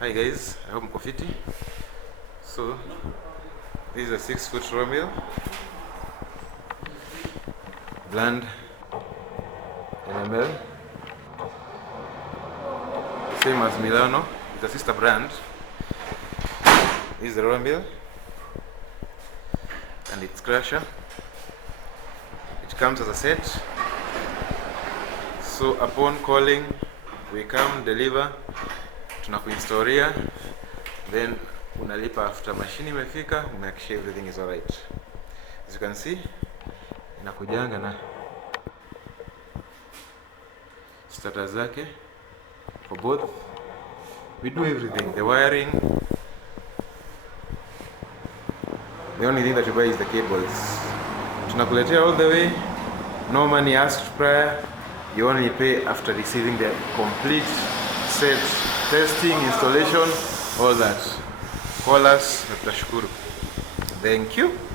Hi guys, I hope mko fiti. So this is a 6-foot Rollermill, bland NML, same as Milano. It's a sister brand. This is the Rollermill and its Crusher. It comes as a set. So upon calling, we come, deliver, tunakuinstoria, then unalipa after machine imefika, make sure everything is alright. As you can see, inakujanga na starter zake for both. We do everything, the wiring. The only thing that you buy is the cables. Tunakuletea all the way, no money asked prior. You only pay after receiving the complete set, testing, installation, all that. Call us, tutashukuru. Thank you.